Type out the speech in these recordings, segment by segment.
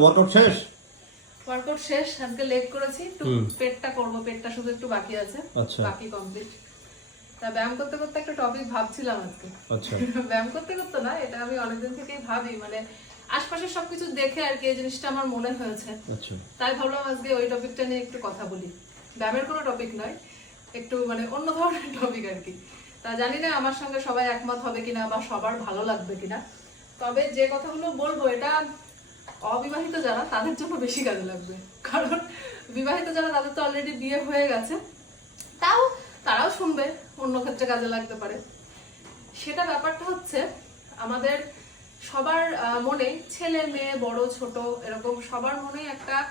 Workout শেষ? Workout শেষ আজকে লেগ করেছি একটু পেটটা করব পেটটা শুধু একটু বাকি আছে আচ্ছা। বাকি কমপ্লিট তা ব্যায়াম করতে করতে একটা টপিক ভাবছিলাম আজকে। আচ্ছা। ব্যায়াম করতে করতে না এটা আমি অনেকদিন থেকেই ভাবি মানে আশপাশের সবকিছু দেখে আর কি এই জিনিসটা আমার মনে হয়েছে। আচ্ছা। তাই ভাবলাম আজকে ওই টপিকটা নিয়ে একটু কথা বলি। ব্যায়ামের কোনো টপিক নয় একটু মানে অন্য ধরনের টপিক আর কি। তা জানি না আমার সঙ্গে সবাই একমত হবে কিনা বা সবার ভালো লাগবে কিনা। তবে যে কথাগুলো বলব এটা অবিবাহিত যারা, তাদের জন্য বেশি কাজে লাগবে। কারণ বিবাহিত যারা, তাদের তো অলরেডি বিয়ে হয়ে গেছে। তাও তারাও শুনবে, অন্য ক্ষেত্রে কাজে লাগতে পারে। সেটা ব্যাপারটা হচ্ছে, আমাদের সবার মনে ছেলে, মেয়ে, বড়, ছোট, এরকম সবার মনে একটা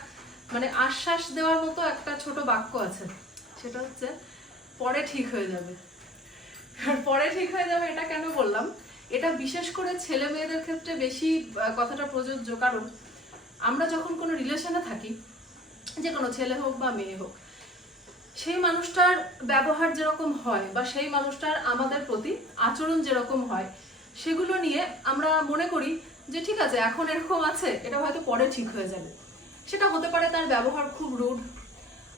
মানে আশ্বাস দেওয়ার মতো একটা ছোট বাক্য আছে। সেটা হচ্ছে, পরে ঠিক হয়ে যাবে। পরে ঠিক হয়ে যাবে, এটা কেন বললাম? এটা বিশেষ করে ছেলে মেয়েদের ক্ষেত্রে বেশি কথাটা প্রযোজ্য। কারণ আমরা যখন কোনো রিলেশনে থাকি, যে কোনো ছেলে হোক বা মেয়ে হোক, সেই মানুষটার ব্যবহার যেরকম হয় বা সেই মানুষটার আমাদের প্রতি আচরণ যেরকম হয়, সেগুলো নিয়ে আমরা মনে করি যে ঠিক আছে, এখন এরকম আছে, এটা হয়তো পরে ঠিক হয়ে যাবে। সেটা হতে পারে তার ব্যবহার খুব রুড,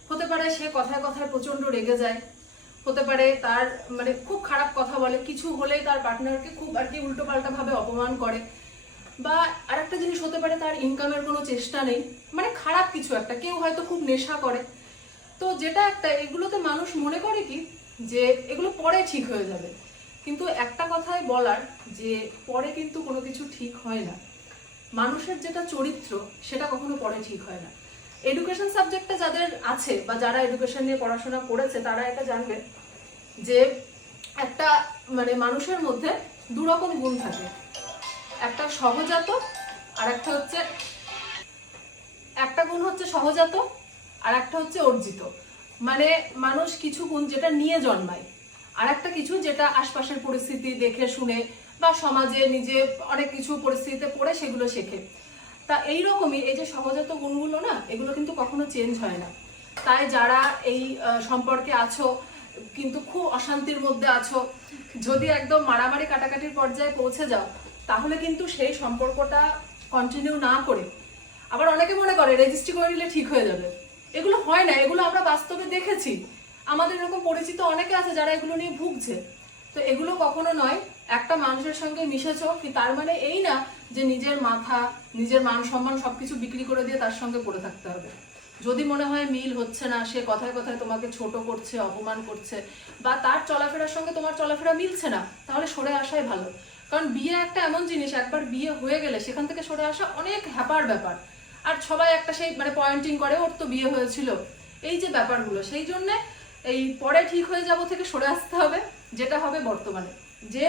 হতে পারে সে কথায় কথায় প্রচণ্ড রেগে যায় হতে পারে, তার মানে খুব খারাপ কথা বলে, কিছু হলেই তার পার্টনারকে খুব আর কি উল্টো পাল্টা ভাবে অপমান করে। বা আরেকটা জিনিস হতে পারে, তার ইনকামের কোনো চেষ্টা নেই মানে খারাপ কিছু একটা, কেউ হয়তো খুব নেশা করে। তো যেটা একটা, এগুলোতে মানুষ মনে করে কি, যে এগুলো পরে ঠিক হয়ে যাবে। কিন্তু একটা কথাই বলার, যে পরে কিন্তু কোনো কিছু ঠিক হয় না। মানুষের যেটা চরিত্র, সেটা কখনো পরে ঠিক হয় না। এডুকেশন সাবজেক্টটা যাদের আছে বা যারা এডুকেশন নিয়ে পড়াশোনা করেছে, তারা এটা জানবে যে একটা মানে মানুষের মধ্যে দু রকম গুণ থাকে। একটা সহজাত আর একটা হচ্ছে, একটা গুণ হচ্ছে সহজাত আর একটা হচ্ছে অর্জিত। মানে মানুষ কিছু গুণ যেটা নিয়ে জন্মায়, আর একটা কিছু যেটা আশপাশের পরিস্থিতি দেখে শুনে বা সমাজে নিজে অনেক কিছু পরিস্থিতিতে পড়ে সেগুলো শেখে। তা এইরকমই এই যে সহজাত গুণগুলো না, এগুলো কিন্তু কখনো চেঞ্জ হয় না। তাই যারা এই সম্পর্কে আছো, কিন্তু খুব অশান্তির মধ্যে আছো, যদি একদম মারামারি কাটাকাটির পর্যায়ে পৌঁছে যাও, তাহলে কিন্তু সেই সম্পর্কটা কন্টিনিউ না করে। আবার অনেকে মনে করে রেজিস্ট্রি করে নিলে ঠিক হয়ে যাবে। এগুলো হয় না, এগুলো আমরা বাস্তবে দেখেছি। আমাদের এরকম পরিচিত অনেকে আছে যারা এগুলো নিয়ে ভুগছে। তো এগুলো কখনো নয়, একটা মানুষের সঙ্গে মিশেছ কি তার মানে এই না যে নিজের মাথা, নিজের মান সম্মান সবকিছু বিক্রি করে দিয়ে তার সঙ্গে পড়ে থাকতে হবে। যদি মনে হয় মিল হচ্ছে না, সে কথায় কথায় তোমাকে ছোট করছে, অপমান করছে, বা তার চলাফেরার সঙ্গে তোমার চলাফেরা মিলছে না, তাহলে সরে আসাই ভালো। কারণ বিয়ে একটা এমন জিনিস, একবার বিয়ে হয়ে গেলে সেখান থেকে সরে আসা অনেক হ্যাপার ব্যাপার। আর সবাই একটা সেই মানে পয়েন্টিং করে, ওর তো বিয়ে হয়েছিল। এই যে ব্যাপারগুলো, সেই জন্যে এই পরে ঠিক হয়ে যাব থেকে সরে আসতে হবে, যেটা হবে বর্তমানে। যে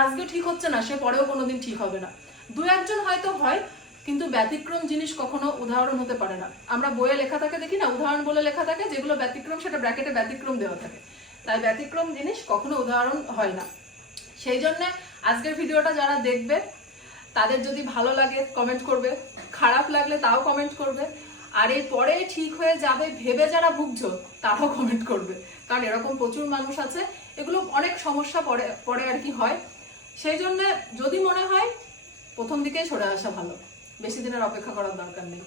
আজকে ঠিক হচ্ছে না, সে পরেও কোনোদিন ঠিক হবে না। দু একজন হয়তো হয়, কিন্তু ব্যতিক্রম জিনিস কখনো উদাহরণ হতে পারে না। আমরা বইয়ে লেখা থাকে দেখি না, উদাহরণ বলে লেখা থাকে, যেগুলো ব্যতিক্রম সেটা ব্র্যাকেটে ব্যতিক্রম দেওয়া থাকে। তাই ব্যতিক্রম জিনিস কখনো উদাহরণ হয় না। সেই জন্য আজকের ভিডিওটা যারা দেখবে, তাদের যদি ভালো লাগে কমেন্ট করবে। খারাপ লাগলে তাও কমেন্ট করবে। আর এর পরে ঠিক হয়ে যাবে, ভেবে যারা ভুগছো, তারাও কমেন্ট করবে। কারণ এরকম প্রচুর মানুষ আছে, এগুলো অনেক সমস্যা পরে পরে আর কি হয়। সেই জন্য যদি মনে হয়, প্রথম দিকেই সরে আসা ভালো। বেশি দিনের অপেক্ষা করার দরকার নেই।